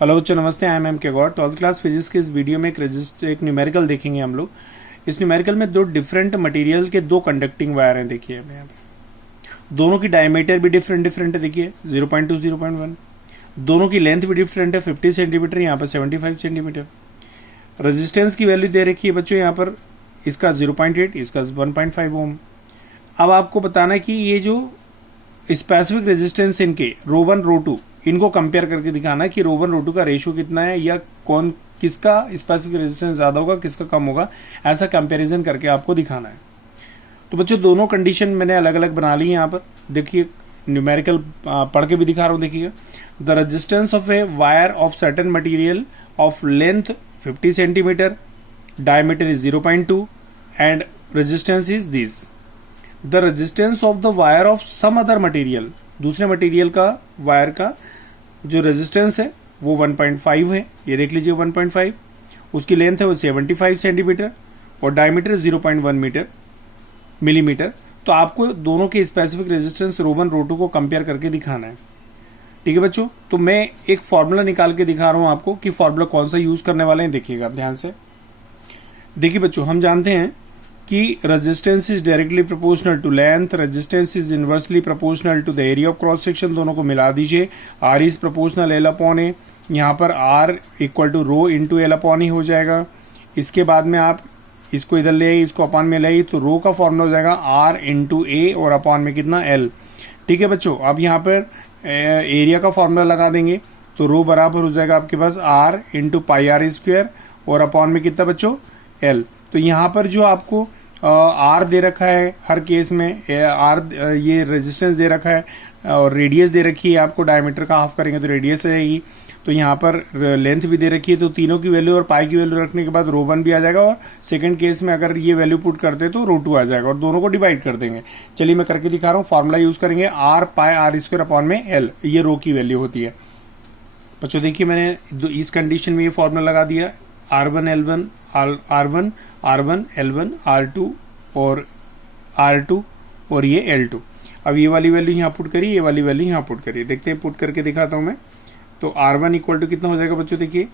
Hello बच्चों, नमस्ते। I am के गौर। 12th क्लास फिजिक्स के इस वीडियो में एक न्यूमेरिकल देखेंगे हम लोग। इस न्यूमेरिकल में दो डिफरेंट मटेरियल के दो कंडक्टिंग वायर हैं। देखिए हमें यहाँ पे दोनों की डायमीटर भी डिफरेंट है। देखिए 0.2 0.1। दोनों की लेंथ भी डिफरेंट है, 50 सेंटीमीटर, यहाँ पर 75 सेंटीमीटर। रेजिस्टेंस की वैल्यू दे रखी है बच्चों यहाँ पर, इसका 0.8, इसका 1.5 ओम। अब आपको बताना है कि ये जो स्पेसिफिक रेजिस्टेंस इनके रो 1 रो 2 इनको कंपेयर करके दिखाना है कि रो 1 रो 2 का रेशियो कितना है, या कौन किसका स्पेसिफिक रेजिस्टेंस ज्यादा होगा, किसका कम होगा, ऐसा कंपैरिजन करके आपको दिखाना है। तो बच्चों दोनों कंडीशन मैंने अलग अलग बना ली है। यहाँ पर देखिए न्यूमेरिकल पढ़ के भी दिखा रहा हूं। देखिएगा, the resistance of a wire of certain material of length 50 centimetre, diameter is 0.2 and resistance is this. The resistance of the wire of some other material, दूसरे मटेरियल का वायर का जो रेजिस्टेंस है वो 1.5 है। ये देख लीजिए 1.5। उसकी लेंथ है वो 75 सेंटीमीटर और डायमीटर 0.1 मिलीमीटर। तो आपको दोनों के स्पेसिफिक रेजिस्टेंस रो 1 रो 2 को कंपेयर करके दिखाना है। ठीक है बच्चों, तो मैं एक फॉर्मूला निकाल के दिखा रहा हूं आपको कि फॉर्मूला कौन सा यूज करने वाले हैं। देखिएगा ध्यान से। देखिए बच्चों, हम जानते हैं कि resistance is directly proportional to length, resistance is inversely proportional to the area of cross section. दोनों को मिला दीजिए। R is proportional L upon A. यहाँ पर R equal to rho into L upon ही हो जाएगा। इसके बाद में आप इसको इधर ले आई, इसको अपॉन में ले आई, तो रो का फॉर्मूला हो जाएगा आर इंटू ए और अपॉन में कितना एल। ठीक है बच्चों, अब यहाँ पर एरिया का फॉर्मूला लगा देंगे तो रो बराबर हो जाएगा आपके पास R into pi are square और अपॉन में कितना बच्चों एल। तो यहाँ पर जो आपको आर दे रखा है हर केस में, आर ये रेजिस्टेंस दे रखा है और रेडियस दे रखी है आपको। डायमीटर का हाफ करेंगे तो रेडियस रहेगी। तो यहाँ पर लेंथ भी दे रखी है, तो तीनों की वैल्यू और पाई की वैल्यू रखने के बाद रो 1 भी आ जाएगा, और सेकंड केस में अगर ये वैल्यू पुट करते तो रो 2 आ जाएगा, और दोनों को डिवाइड कर देंगे। चलिए मैं करके दिखा रहा हूँ। फॉर्मूला यूज करेंगे R pi are square upon में एल, ये रो की वैल्यू होती है। बच्चों देखिए मैंने इस कंडीशन में ये फॉर्मूला लगा दिया, R1 L1 R1 R1 L1 R2 और R2 और ये L2। अब ये वाली वैल्यू यहाँ पुट करिए, ये वाली वैल्यू यहाँ पुट करिए। देखते हैं, पुट करके दिखाता हूं मैं। तो R1 इक्वल टू कितना हो जाएगा बच्चों, देखिए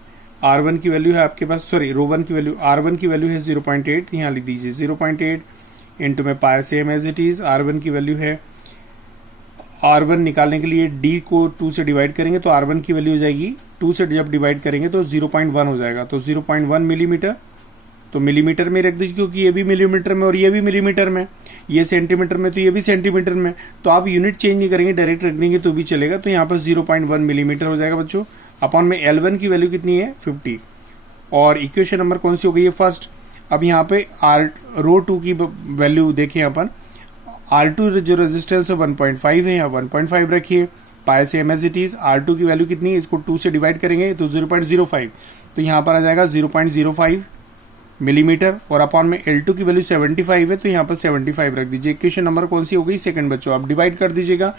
R1 की वैल्यू है आपके पास, सॉरी रो 1 की वैल्यू, R1 की वैल्यू है 0.8, यहाँ लिख दीजिए 0.8 इंटू में pi same as it is. R1 की वैल्यू है, R1 निकालने के लिए D को 2 से डिवाइड करेंगे तो R1 की वैल्यू हो जाएगी, 2 से जब डिवाइड करेंगे तो 0.1 हो जाएगा, तो 0.1 मिलीमीटर। तो मिलीमीटर में रख दीजिए, क्योंकि ये भी मिलीमीटर में और ये भी मिलीमीटर में, ये सेंटीमीटर में तो ये भी सेंटीमीटर में। तो आप यूनिट चेंज नहीं करेंगे, डायरेक्ट रख देंगे तो भी चलेगा। तो यहाँ पर 0.1 मिलीमीटर हो जाएगा बच्चों। अपॉन में L1 की वैल्यू कितनी है 50, और इक्वेशन नंबर कौन सी हो गई है फर्स्ट। अब यहाँ पे आर रो 2 की वैल्यू देखें अपन, R2 जो रेजिस्टेंस है 1.5 है, यहाँ 1.5 रखिए, pi same as it is. R2 की वैल्यू कितनी है, इसको 2 से डिवाइड करेंगे तो 0.05, तो यहाँ पर आ जाएगा 0.05 मिलीमीटर, और अपॉन में L2 की वैल्यू 75 है, तो यहाँ पर 75 रख दीजिए। इक्वेशन नंबर कौन सी हो गई, सेकंड बच्चों। आप डिवाइड कर दीजिएगा।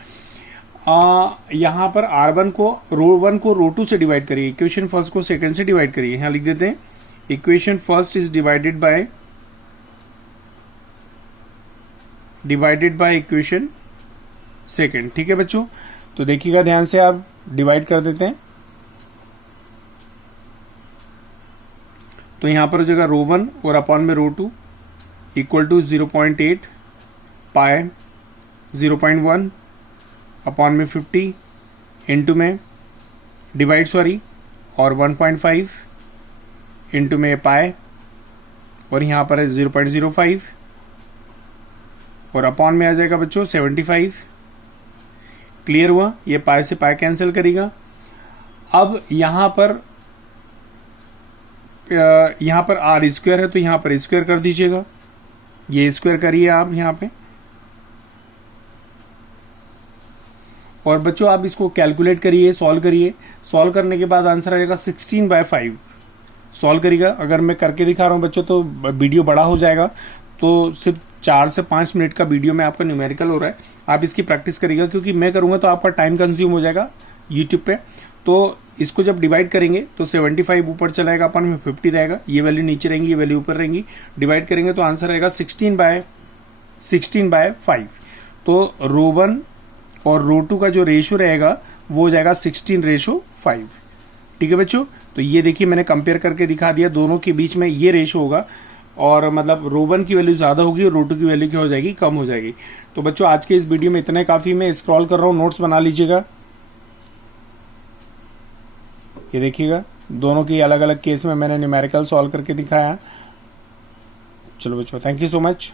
यहाँ पर R1 को रो 1 को रो 2 से डिवाइड करिए, इक्वेशन फर्स्ट को सेकंड से डिवाइड करिए। यहाँ लिख देते हैं equation first is divided by equation second. ठीक है बच्चों, तो देखिएगा ध्यान से, आप डिवाइड कर देते हैं। तो यहां पर हो जाएगा रो 1 और अपॉन में रो 2 इक्वल टू 0.8 पाई 0.1 अपॉन में 50 इंटू में डिवाइड और 1.5 इंटू में पाई, और यहां पर है 0.05 और अपॉन में आ जाएगा बच्चों 75। क्लियर हुआ, ये पाई से पाई कैंसिल करेगा। अब यहां पर आर स्क्वायर है, तो यहां पर स्क्वायर कर दीजिएगा, ये स्क्वायर करिए आप यहां पे। और बच्चों आप इसको कैलकुलेट करिए, सॉल्व करिए। सॉल्व करने के बाद आंसर आएगा 16/5। सॉल्व करिएगा। अगर मैं करके दिखा रहा हूं बच्चों तो वीडियो बड़ा हो जाएगा, तो सिर्फ 4 से 5 मिनट का वीडियो में आपका न्यूमेरिकल हो रहा है। आप इसकी प्रैक्टिस करिएगा, क्योंकि मैं करूंगा तो आपका टाइम कंज्यूम हो जाएगा यूट्यूब पे। तो इसको जब डिवाइड करेंगे तो 75 ऊपर चलाएगा, अपन में 50 रहेगा, ये वैल्यू नीचे रहेंगी, ये वैल्यू ऊपर रहेंगी। डिवाइड करेंगे तो आंसर आएगा 16/5। तो रो 1 और रो 2 का जो रेशियो रहेगा वो हो जाएगा 16:5। ठीक है बच्चों, तो ये देखिए मैंने कंपेयर करके दिखा दिया, दोनों के बीच में ये रेशो होगा और मतलब रो1 की वैल्यू ज्यादा होगी और रो2 की वैल्यू क्या हो जाएगी, कम हो जाएगी। तो बच्चों आज के इस वीडियो में इतना काफी, मैं स्क्रॉल कर रहा हूं, नोट्स बना लीजिएगा। ये देखिएगा दोनों की अलग अलग केस में मैंने न्यूमेरिकल सॉल्व करके दिखाया। चलो बच्चों, थैंक यू सो मच।